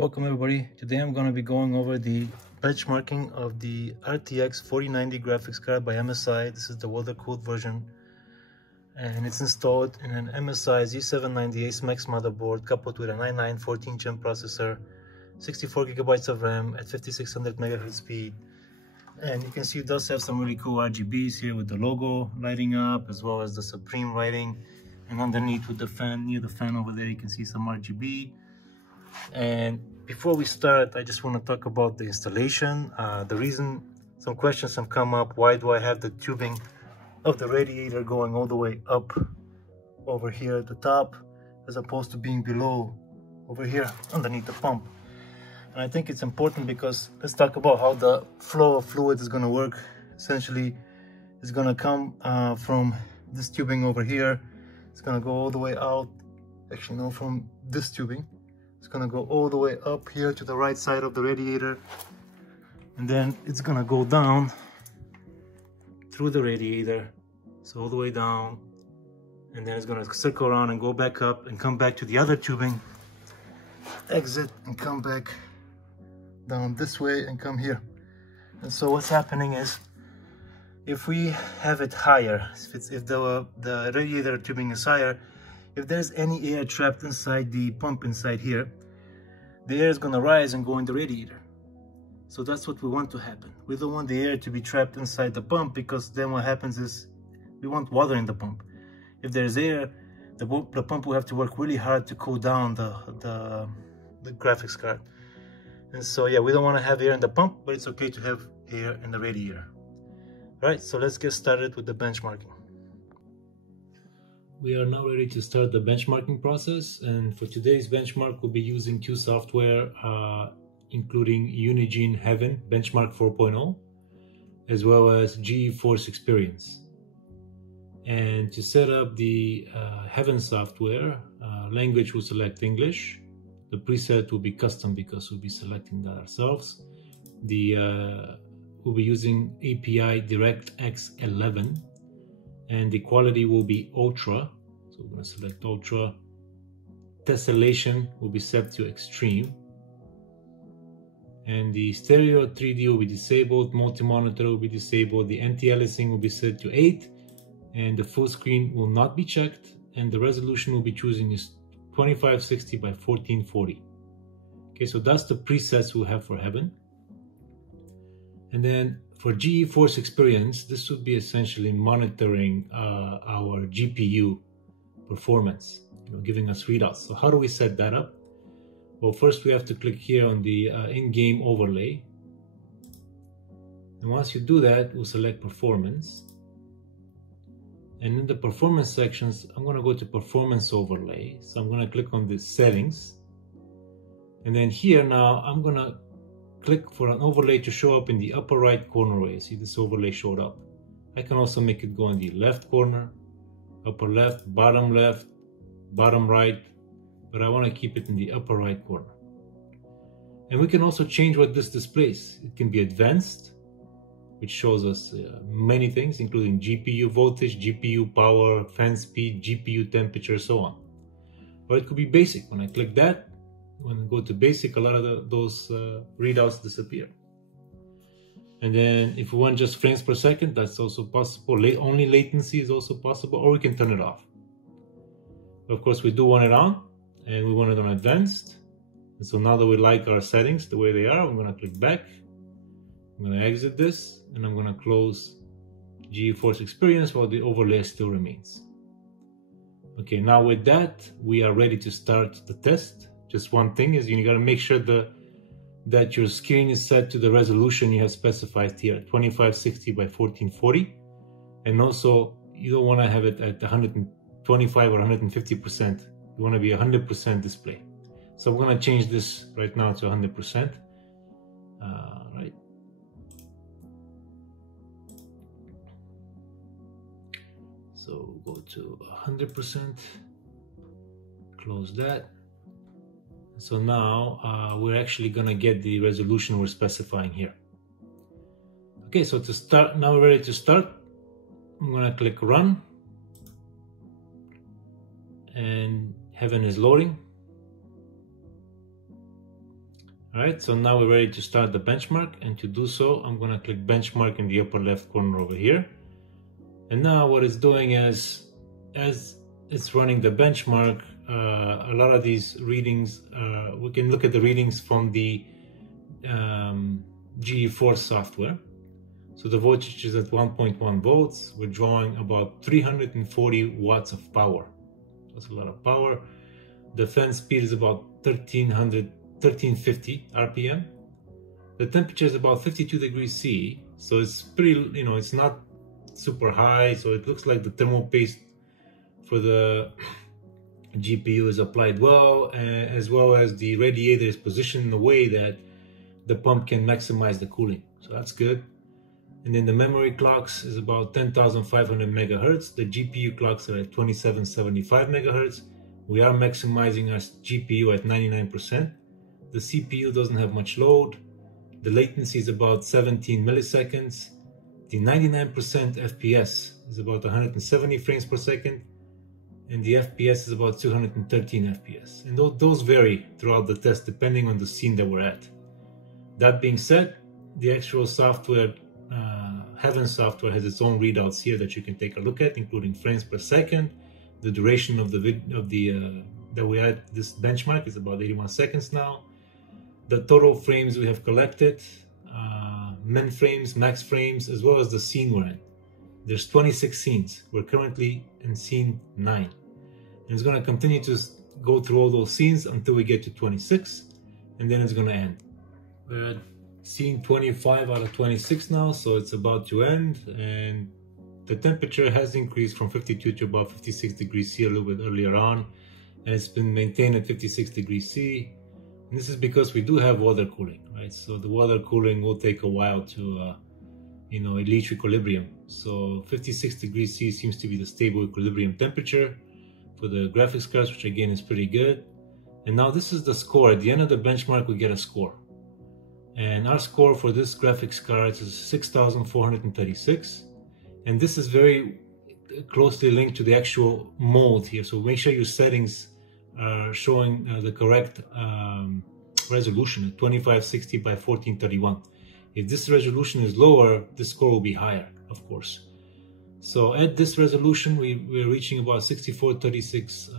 Welcome everybody. Today I'm going to be going over the benchmarking of the RTX 4090 graphics card by MSI. This is the water-cooled version and it's installed in an MSI Z790 Ace Max motherboard coupled with a 99 14th-gen processor, 64 gigabytes of RAM at 5600 MHz speed. And you can see it does have some really cool RGBs here with the logo lighting up, as well as the Suprim writing. And underneath with the fan, near the fan over there, you can see some RGB. And before we start, I just want to talk about the installation. The reason some questions have come up: why do I have the tubing of the radiator going all the way up over here at the top, as opposed to being below over here underneath the pump? And I think it's important because let's talk about how the flow of fluid is going to work. Essentially, it's going to come from this tubing over here. It's going to go all the way out. Actually, no, from this tubing. It's going to go all the way up here to the right side of the radiator. And then it's going to go down through the radiator. So all the way down. And then it's going to circle around and go back up and come back to the other tubing. Exit and come back down this way and come here. And so what's happening is, if we have it higher, if the radiator tubing is higher, if there's any air trapped inside the pump inside here, the air is going to rise and go in the radiator. So that's what we want to happen. We don't want the air to be trapped inside the pump, because then what happens is we want water in the pump. If there's air, the pump will have to work really hard to cool down the graphics card. And so yeah, we don't want to have air in the pump, but it's okay to have air in the radiator. All right, so let's get started with the benchmarking. We are now ready to start the benchmarking process, and for today's benchmark we'll be using two software, including Unigine Heaven Benchmark 4.0, as well as GeForce Experience. And to set up the Heaven software, language will select English. The preset will be custom because we'll be selecting that ourselves. We'll be using API DirectX 11. And the quality will be Ultra, so we're going to select Ultra. Tessellation will be set to Extreme. And the stereo 3D will be disabled, multi-monitor will be disabled, the anti-aliasing will be set to 8, and the full screen will not be checked, and the resolution we'll be choosing is 2560 by 1440. Okay, so that's the presets we'll have for Heaven. And then for GeForce Experience, this would be essentially monitoring our GPU performance, giving us readouts. So how do we set that up? Well, first we have to click here on the in-game overlay. And once you do that, we'll select Performance. And in the Performance sections, I'm going to go to Performance Overlay. So I'm going to click on the Settings. And then here now, I'm going to click for an overlay to show up in the upper right corner where you see this overlay showed up. I can also make it go in the left corner, upper left, bottom right, but I want to keep it in the upper right corner. And we can also change what this displays. It can be advanced, which shows us many things, including GPU voltage, GPU power, fan speed, GPU temperature, so on. Or it could be basic. When I click that, when I go to basic, a lot of those readouts disappear. And then if we want just frames per second, that's also possible. Only latency is also possible, or we can turn it off. Of course, we do want it on, and we want it on advanced. And so now that we like our settings the way they are, I'm going to click back. I'm going to exit this, and I'm going to close GeForce Experience while the overlay still remains. Okay, now with that, we are ready to start the test. Just one thing is you got to make sure that your screen is set to the resolution you have specified here, 2560 by 1440. And also, you don't want to have it at 125 or 150%. You want to be 100% display. So I'm going to change this right now to 100%. Right. So go to 100%, close that. So now we're actually gonna get the resolution we're specifying here. Okay, so to start, now we're ready to start. I'm gonna click Run, and Heaven is loading. All right, so now we're ready to start the benchmark, and to do so, I'm gonna click benchmark in the upper left corner over here. And now what it's doing is, as it's running the benchmark, a lot of these readings, we can look at the readings from the GeForce software. So the voltage is at 1.1 volts. We're drawing about 340 watts of power. That's a lot of power. The fan speed is about 1350 RPM. The temperature is about 52 degrees C. So it's pretty, it's not super high. So it looks like the thermal paste for the GPU is applied well, as well as the radiator is positioned in a way that the pump can maximize the cooling. So that's good. And then the memory clocks is about 10,500 megahertz. The GPU clocks are at 2775 megahertz. We are maximizing our GPU at 99%. The CPU doesn't have much load. The latency is about 17 milliseconds. The 99% FPS is about 170 frames per second. And the FPS is about 213 FPS. And those vary throughout the test depending on the scene that we're at. That being said, the actual software, Heaven software, has its own readouts here that you can take a look at, including frames per second. The duration of that we had this benchmark is about 81 seconds now. The total frames we have collected, min frames, max frames, as well as the scene we're in. There's 26 scenes. We're currently in scene 9. And it's going to continue to go through all those scenes until we get to 26, and then it's going to end. We're at scene 25 out of 26 now, so it's about to end, and the temperature has increased from 52 to about 56 degrees C a little bit earlier on, and it's been maintained at 56 degrees C. And this is because we do have water cooling, right? So the water cooling will take a while to reach equilibrium. So 56 degrees C seems to be the stable equilibrium temperature for the graphics cards, which again is pretty good. And now this is the score. At the end of the benchmark, we get a score. And our score for this graphics card is 6,436. And this is very closely linked to the actual mold here. So make sure your settings are showing the correct resolution at 2560 by 1431. If this resolution is lower, the score will be higher, of course. So at this resolution, we're reaching about 6436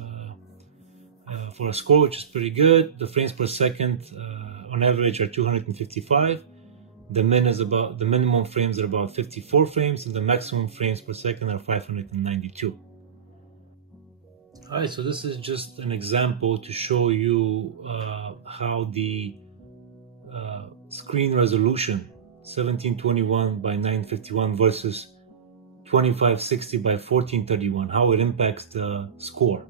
for a score, which is pretty good. The frames per second on average are 255. The minimum frames are about 54 frames, and the maximum frames per second are 592. Alright, so this is just an example to show you how the screen resolution 1721 by 951 versus 2560 by 1431, how it impacts the score.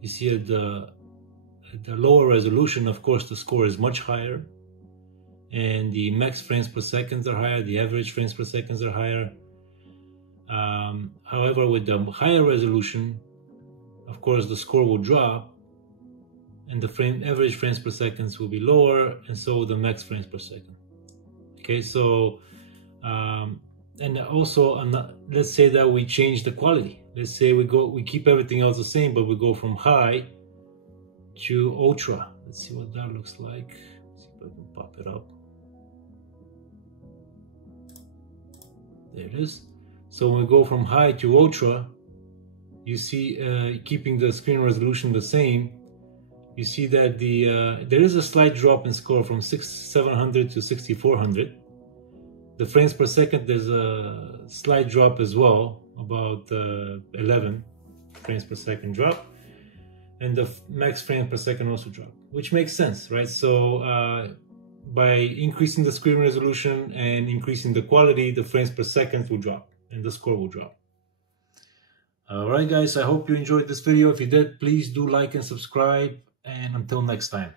You see at the lower resolution, of course, the score is much higher, and the max frames per second are higher, the average frames per second are higher. However, with the higher resolution, of course, the score will drop, and the average frames per second will be lower, and so will the max frames per second. Okay, so and also, let's say that we change the quality. Let's say we keep everything else the same, but we go from high to ultra. Let's see what that looks like. Let's see if I can pop it up. There it is. So when we go from high to ultra, you see, keeping the screen resolution the same, you see that there is a slight drop in score from 700 to 6400. The frames per second, there's a slight drop as well, about 11 frames per second drop, and the max frame per second also drop, which makes sense, right? So by increasing the screen resolution and increasing the quality, the frames per second will drop and the score will drop. Alright guys, I hope you enjoyed this video. If you did, please do like and subscribe, and until next time.